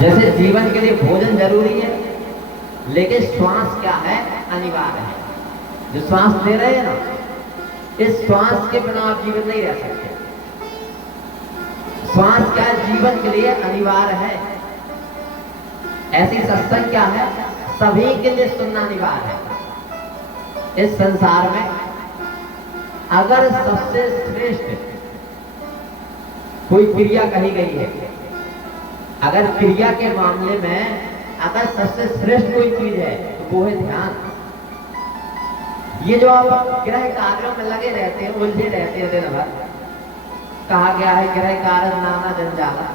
जैसे जीवन के लिए भोजन जरूरी है, लेकिन श्वास क्या है, अनिवार्य है। जो श्वास ले रहे हैं ना, इस श्वास के बिना आप जीवन नहीं रह सकते। श्वास क्या है, जीवन के लिए अनिवार्य है। ऐसी सत्संग क्या है, सभी के लिए सुनना अनिवार्य है। इस संसार में अगर सबसे श्रेष्ठ कोई क्रिया कही गई है, अगर क्रिया के मामले में अगर सबसे श्रेष्ठ कोई चीज है तो वो है ध्यान। ये जो आप ग्रह कार्यों में लगे रहते हैं, उलझे रहते हैं दिन भर, कहा गया है ग्रह कारज नाना जंजाला।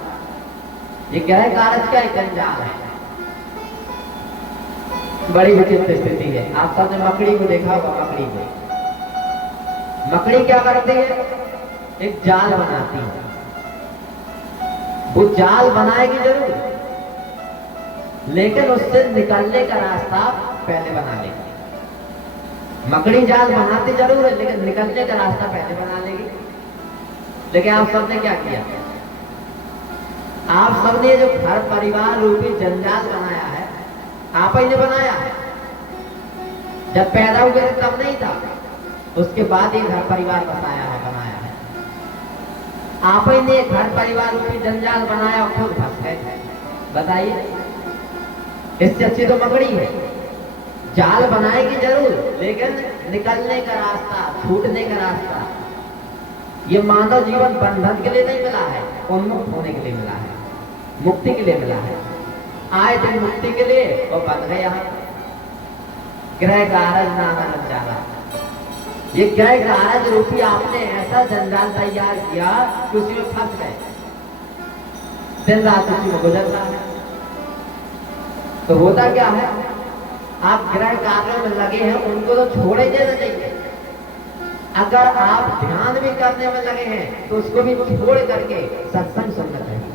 ये ग्रह कारज क्या एक जंजाल है, बड़ी विचित्र स्थिति है। आप सबने मकड़ी को देखा होगा। मकड़ी क्या करती है, एक जाल बनाती है। वो जाल बनाएगी जरूर, लेकिन उससे निकलने का रास्ता पहले बना लेगी। मकड़ी जाल बनाती जरूर है, लेकिन निकलने का रास्ता पहले बना लेगी। लेकिन आप सबने क्या किया, आप सबने जो घर परिवार रूपी जंजाल बनाया है, आप ही ने बनाया है। जब पैदा हुए तब नहीं था, उसके बाद ही घर परिवार बनाया है। आप ही ने घर परिवार रूपी जंजाल बनाया और खुद फंस गए। बताइए, इससे अच्छी तो मकड़ी है। जाल बनाएगी जरूर, लेकिन निकलने का रास्ता, छूटने का रास्ता, ये मानव जीवन बंधन के लिए नहीं मिला है, उन्मुक्त होने के लिए मिला है, मुक्ति के लिए मिला है। आए थे मुक्ति के लिए और बंध गए यहाँ। ग्रह कारज नाना जंजाला, ये ग्रह कारज रूपी आपने ऐसा जंजाल तैयार किया कि उसी में फंस गए, दिन रात उसी में गुजर रहा है। तो होता क्या है, आप ग्रह कार्यों में लगे हैं, उनको तो छोड़े देना चाहिए। अगर आप ध्यान भी करने में लगे हैं तो उसको भी छोड़ करके सत्संग सुनना चाहिए।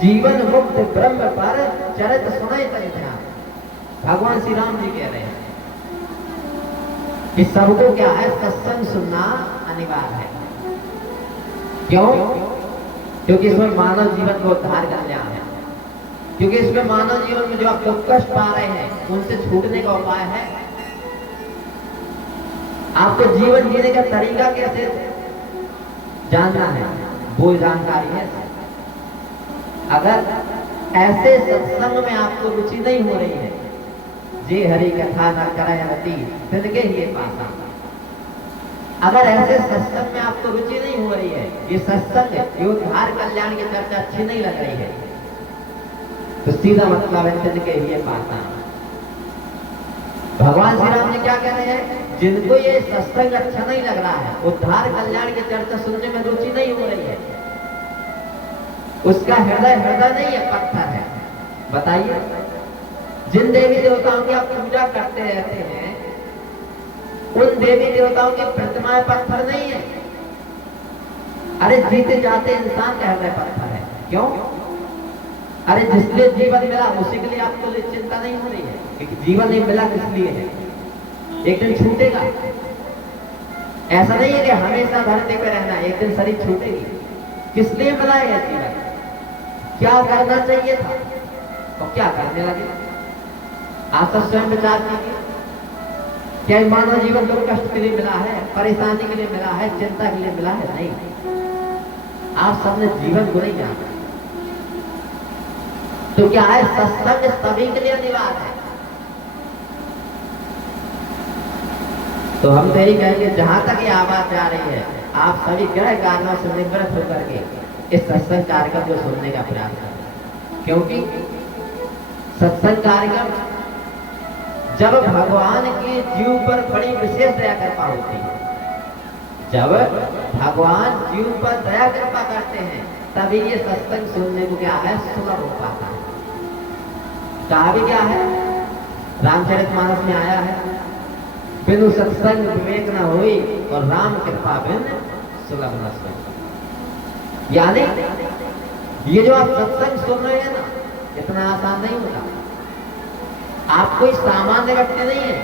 जीवन मुक्त ब्रह्म पर चरित सुनाई तन ध्यान, भगवान श्री राम जी कह रहे हैं कि सबको क्या है, सत्संग सुनना अनिवार्य है। क्यों? क्योंकि इसमें मानव जीवन को उद्धार कल्याण है। क्योंकि इसमें मानव जीवन में जो आप दुख कष्ट पा रहे हैं, उनसे छूटने का उपाय है। आपको जीवन जीने का तरीका कैसे जानना है, वो जानकारी है। अगर ऐसे सत्संग में आपको रुचि नहीं हो रही है, जे हरि कथा न करे रति तिनके ही पासा, अगर ऐसे सत्संग में आपको रुचि नहीं हो रही है, ये सत्संग, ये उद्धार कल्याण की चर्चा अच्छी नहीं लग रही है, तो सीधा मतलब है तिनके ही पासा। भगवान श्री राम जी क्या कह रहे हैं, जिनको ये सत्संग अच्छा नहीं लग रहा है, उद्धार कल्याण की चर्चा सुनने में रुचि नहीं हो रही है, उसका हृदय नहीं है, पत्थर है। बताइए, जिन देवी देवताओं की आप पूजा करते रहते हैं, उन देवी देवताओं की प्रतिमाएं पत्थर नहीं है। अरे जीते जाते इंसान का हृदय पत्थर है। क्यों? अरे जिसलिए जीवन मिला उसी के लिए आपको चिंता नहीं हो रही है कि जीवन नहीं मिला किस लिए है, एक दिन छूटेगा। ऐसा नहीं है कि हमेशा धरती पे रहना, एक दिन शरीर छूटेगी। किस लिए मिला है जीवन, क्या करना चाहिए था और क्या करने लगे, आप सब स्वयं विचार कीजिए। क्या मानव जीवन दुख कष्ट के लिए मिला है, परेशानी के लिए मिला है, चिंता के लिए मिला है? नहीं, आप सबने जीवन को नहीं जाना। तो क्या है, सत्संग सभी के लिए अनिवार्य है। तो हम तो यही कहेंगे, जहां तक ये आवाज जा रही है, आप सभी ग्रह कारणों से निवृत्त होकर के इस सत्संग कार्यक्रम को सुनने का प्रयास करें। क्योंकि सत्संग कार्यक्रम जब भगवान की जीव पर बड़ी विशेष दया कृपा होती है, जब भगवान जीव पर दया कृपा करते हैं, तभी ये सत्संग सुनने को क्या है, सुलभ हो पाता है। कहा भी क्या है, रामचरितमानस में आया है, बिनु सत्संग विवेक न हुई और राम कृपा बिन सुलभ न सोई। यानी ये जो आप सत्संग सुन रहे हैं ना, इतना आसान नहीं होता। आप कोई सामान्य व्यक्ति नहीं है,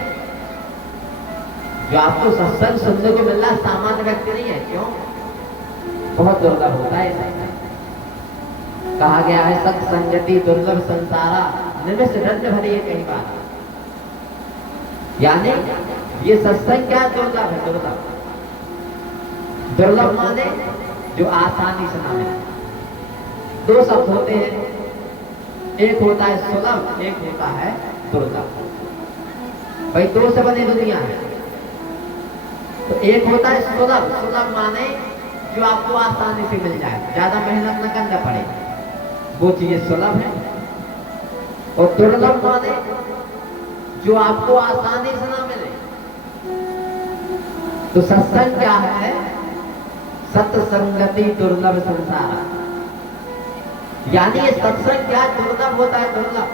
जो आपको सत्संग सुनने को मिल रहा सामान्य व्यक्ति नहीं है। क्यों? बहुत दुर्लभ होता है। कहा गया है सत्संगति दुर्लभ संसारा, निमिष दंड भरी है कई बार। यानी ये सत्संग क्या दुर्लभ है, दुर्लभ। दुर्लभ माने जो आसानी से ना मिले। दो शब्द होते हैं, एक होता है सुलभ, एक होता है दुर्लभ। भाई दो से बनी दुनिया है। तो एक होता है सुलभ, सुलभ माने जो आपको आसानी से मिल जाए, ज्यादा मेहनत न करना पड़े, वो चीज सुलभ है। और दुर्लभ माने जो आपको आसानी से ना मिले। तो सत्संग क्या है? सत्संगति दुर्लभ संसार। यानी ये सत्संग क्या दुर्लभ होता है, दुर्लभ।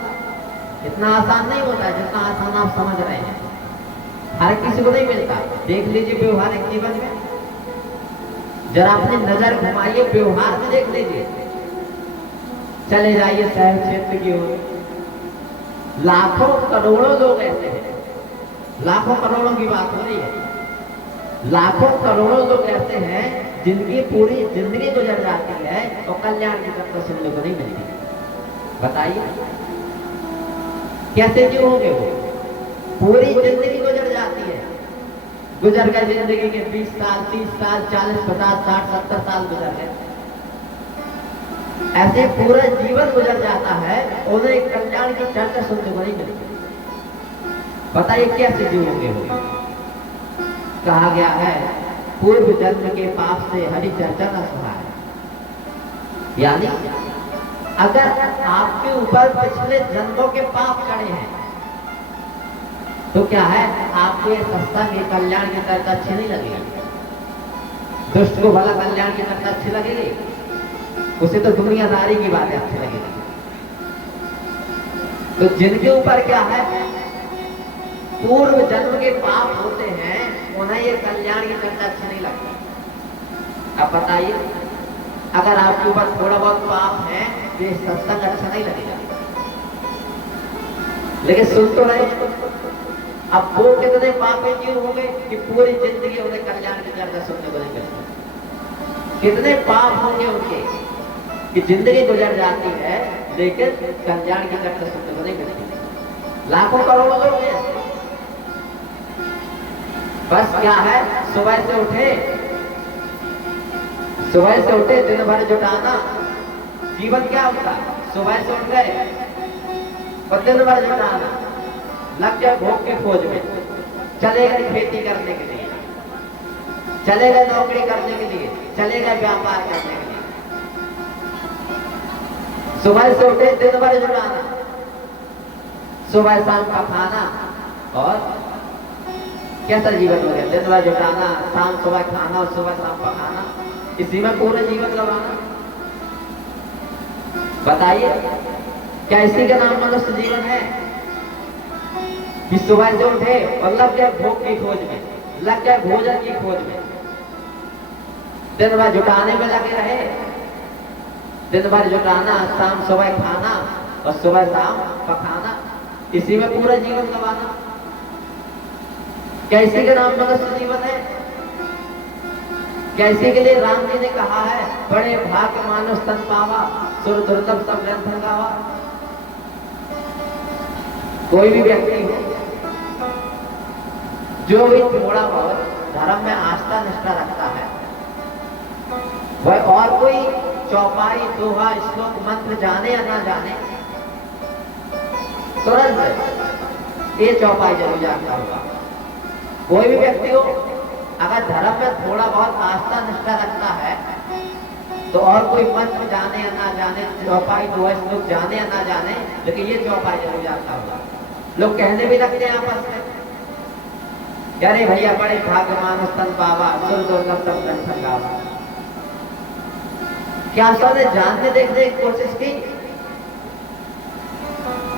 इतना आसान नहीं होता है जितना आसान आप समझ रहे हैं। हर किसी को नहीं मिलता। देख लीजिए व्यवहारिक जीवन में, जरा अपनी नजर घुमाइए, व्यवहार में देख लीजिए। चले जाइए शहर क्षेत्र की ओर, लाखों करोड़ों लोग ऐसे हैं, लाखों करोड़ों की बात हो रही है, लाखों करोड़ों लोग ऐसे हैं जिनकी पूरी जिंदगी गुजर जाती है और कल्याण की तरफ सुनने को नहीं मिलती। बताइए कैसे क्यों होंगे? वो पूरी जिंदगी गुजर जाती है, गुजर गए जिंदगी के 20 साल, 30 साल, 40, 50, 60, 70 साल गुजर गए, ऐसे पूरा जीवन गुजर जाता है, उन्हें कल्याण की चर्चा सुनने को नहीं मिलती। बताइए कैसे जीवोगे वो? कहा गया है पूर्व जन्म के पाप से हरि चर्चा न सुहाए। यानी अगर आपके ऊपर पिछले जन्मों के पाप चढ़े हैं तो क्या है, आपको ये सत्संग, ये कल्याण की चर्चा अच्छी नहीं लगेगी। दुष्ट को भला कल्याण की चर्चा अच्छी लगेगी, उसे तो दुनियादारी की बातें अच्छी लगेगी। तो जिनके ऊपर क्या है, पूर्व जन्म के पाप होते हैं, उन्हें ये कल्याण की चर्चा अच्छी नहीं लगती। अब बताइए अगर आपके ऊपर थोड़ा बहुत पाप है तो ये सत्संग अच्छा नहीं लगेगा। लेकिन सुन तो रहे, अब वो कितने पापी जीव होंगे कि पूरी जिंदगी उन्हें कल्याण की चर्चा सुनने को नहीं मिलती। कितने पाप होंगे उनके कि जिंदगी गुजर जाती है लेकिन कल्याण की चर्चा सुनने को नहीं मिलती। लाखों करोड़ों लोग हैं। बस क्या है, सुबह से उठे, सुबह से उठे, दिन भर जुटाना। जीवन क्या होता है? सुबह से उठ गए और दिन भर जुटाना, लग गए भोग के खोज में, चले गए खेती करने के लिए, चले गए नौकरी करने के लिए, चले गए व्यापार करने के लिए। सुबह से उठे, दिन भर जुटाना, सुबह शाम का खाना, और कैसा जीवन हो गया? दिन भर जुटाना, शाम सुबह खाना और सुबह शाम का खाना, इसी में पूरा जीवन गवाना। बताइए क्या इसी का नाम मनुष्य जीवन है? कि सुबह से उठे और लग गए भोग की खोज में, लग गए भोजन की खोज में, दिन भर जुटाने में लगे रहे, दिन भर जुटाना, शाम सुबह खाना और सुबह शाम पकाना, इसी में पूरा जीवन गवाना। कैसे के नाम मनुष्य जीवन है? कैसे के लिए राम जी ने कहा है, बड़े भाग्य मानुष तन पावा, सुर दुर्लभ सब ग्रंथ गावा। कोई भी व्यक्ति हो जो भी थोड़ा बहुत धर्म में आस्था निष्ठा रखता है, वह और कोई चौपाई, दोहा, श्लोक, मंत्र जाने या ना जाने, तुरंत ये चौपाई जरूर जानता होगा। कोई भी व्यक्ति हो अगर धर्म में थोड़ा बहुत आस्था निष्ठा रखता है तो और कोई मंत्र जाने या ना जाने, चौपाई, दोहा, श्लोक जाने या ना जाने, लेकिन ये चौपाई जरूर जानता होगा। लोग कहने भी लगते हैं आपस में, अरे भैया बड़े भाग्य मानुष तन पावा, सुर दुर्लभ सब ग्रंथ गावा। क्या सबने जानने देखने की कोशिश की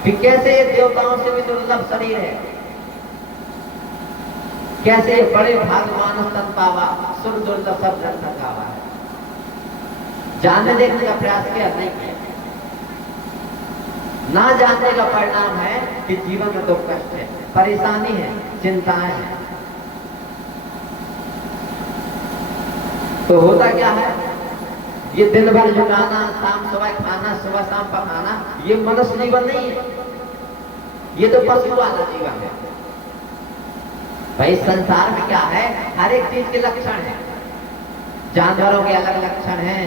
कि कैसे ये देवताओं से भी दुर्लभ शरीर है, कैसे बड़े भाग्य मानुष तन पावा, सुर दुर्लभ सब ग्रंथ गावा है? जानने देखने का प्रयास किया? नहीं किया। ना जानने का परिणाम है कि जीवन में दुख कष्ट है, परेशानी है, चिंताएं हैं। तो होता क्या है, ये दिन भर जुटाना, शाम सुबह खाना, सुबह शाम पकाना, ये मनुष्य जीवन नहीं है, ये तो पशु वाला जीवन है। भाई संसार में क्या है, हर एक चीज के लक्षण है। जानवरों के अलग लक्षण हैं,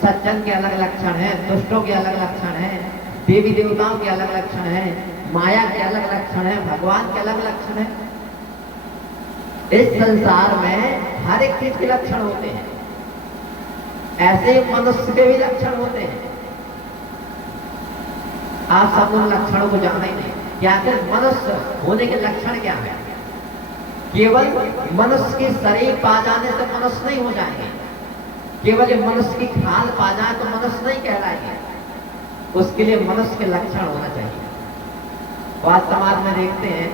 सज्जन के अलग लक्षण हैं, दुष्टों के अलग लक्षण हैं, देवी देवताओं के अलग लक्षण हैं, माया के अलग लक्षण हैं, भगवान के अलग लक्षण हैं। इस संसार में हर एक चीज के लक्षण होते हैं, ऐसे मनुष्य के भी लक्षण होते हैं। आप सब उन लक्षणों को जानते ही नहीं कि आखिर मनुष्य होने के लक्षण क्या है। केवल मनुष्य के शरीर पा जाने से मनुष्य नहीं हो जाएंगे, केवल ये मनुष्य की खाल पा जाए तो मनुष्य नहीं कहलाएंगे, उसके लिए मनुष्य के लक्षण होना चाहिए। आज समाज में देखते हैं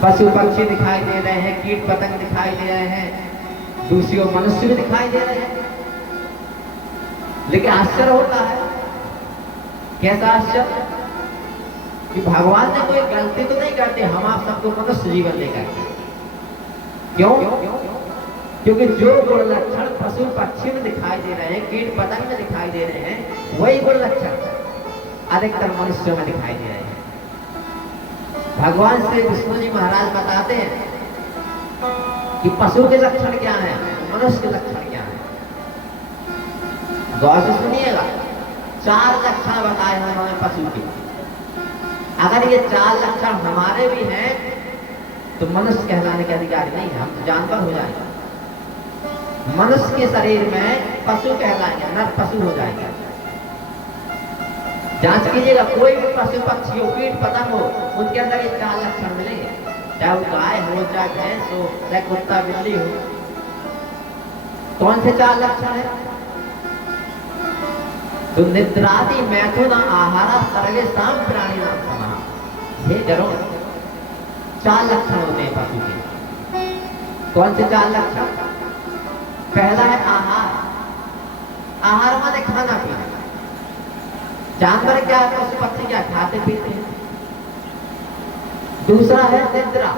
पशु पक्षी दिखाई दे रहे हैं, कीट पतंग दिखाई दे रहे हैं, दूसरी ओर मनुष्य भी दिखाई दे रहे हैं। लेकिन आश्चर्य होता है, कैसा आश्चर्य कि भगवान ने कोई गलती तो नहीं करते, हम आप सबको मनुष्य जीवन देकर के। क्यों? क्योंकि जो गुण लक्षण पशु पक्षी में दिखाई दे रहे हैं, कीट पतंग में दिखाई दे रहे हैं, वही गुण लक्षण अधिकतर मनुष्यों में दिखाई दे रहे हैं। भगवान श्री विष्णु जी महाराज बताते हैं कि पशु के लक्षण क्या है, मनुष्य के लक्षण क्या है। गौर से सुनिएगा, 4 लक्षण बताए हैं उन्होंने पशु के। अगर ये 4 लक्षण हमारे भी हैं तो मनुष्य कहलाने के अधिकारी नहीं है, हम तो जानवर हो जाएंगे। मनुष्य के शरीर में पशु कहलाएंगे, नर पशु हो जाएंगे। जांच कीजिएगा, कोई भी पशु पक्षी हो, कीट पतंग हो, उनके अंदर ये 4 लक्षण मिलेंगे, चाहे वो गाय हो, चाहे भैंस हो, चाहे कुत्ता बिल्ली हो। कौन से 4 लक्षण है? तो निद्रादि मैथुन आहारा सर्वे शाम प्राणी नाम समा। ये जरूर 4 लक्षण होते हैं पशु के। कौन से 4 लक्षण? पहला है आहार, आहार माने खाना पीना। जानवर क्या है, पशु पक्षी क्या खाते पीते हैं। दूसरा है निद्रा,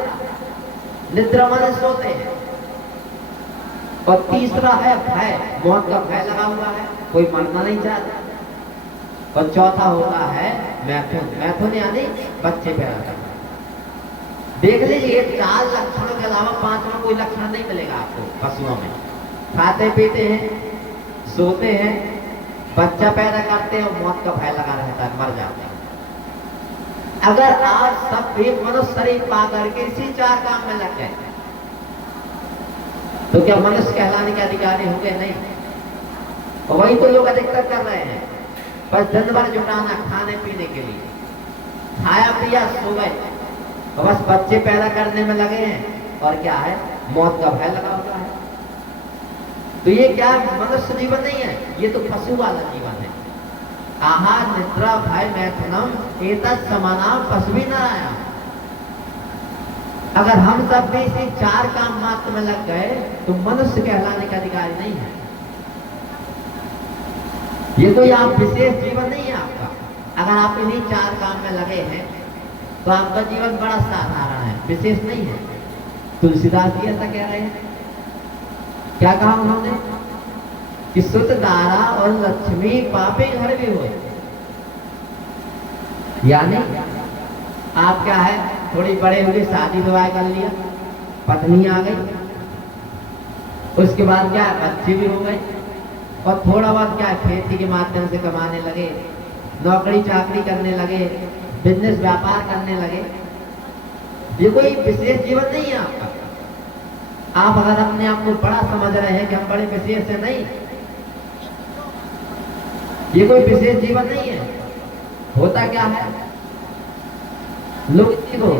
निद्रा माने सोते हैं। और तीसरा है भय, मौत का भय लगा हुआ है, कोई मरना नहीं चाहता। और चौथा होता है मैथुन, मैथुन यानी बच्चे पैदा करना। देख लीजिए, 4 लक्षणों के अलावा 5वां कोई लक्षण नहीं मिलेगा आपको पशुओं में। खाते पीते हैं, सोते हैं, बच्चा पैदा करते हैं और मौत का भय लगा रहता है, मर जाते हैं। अगर आप सब भी मनुष्य शरीर पा करके इसी 4 काम में लग गए तो क्या मनुष्य कहलाने के अधिकारी होंगे? नहीं। और वही तो लोग अधिकतर कर रहे हैं, बस दिन भर जुटाना खाने पीने के लिए, खाया पिया सो गए और बस बच्चे पैदा करने में लगे हैं। और क्या है, मौत का भय लगा हुआ है। तो ये क्या मनुष्य जीवन नहीं है, ये तो पशु वाला जीवन है। आहार निद्रा भय मैथुनम एतत् समानाम पशुभी नारायण। अगर हम सब भी इसी 4 काम मात्र में लग गए तो मनुष्य कहलाने का अधिकारी नहीं है। ये तो आप विशेष जीवन नहीं है आपका। अगर आप इन्हीं 4 काम में लगे हैं तो आपका जीवन बड़ा साधारण है, विशेष नहीं है। तुलसीदास जी ऐसा कह रहे हैं। क्या कहा उन्होंने कि सुत दारा और लक्ष्मी पापे घर भी हो। यानी आप क्या है, थोड़ी बड़े हुए, शादी विवाह कर लिया, पत्नी आ गई, उसके बाद क्या बच्चे भी हो गए, और थोड़ा बहुत क्या खेती के माध्यम से कमाने लगे, नौकरी चाकरी करने लगे, बिजनेस व्यापार करने लगे। ये कोई विशेष जीवन नहीं है आपका। आप अगर अपने आप को बड़ा समझ रहे हैं कि हम बड़े विशेष है, नहीं, ये कोई विशेष जीवन नहीं है। होता क्या है, लोग को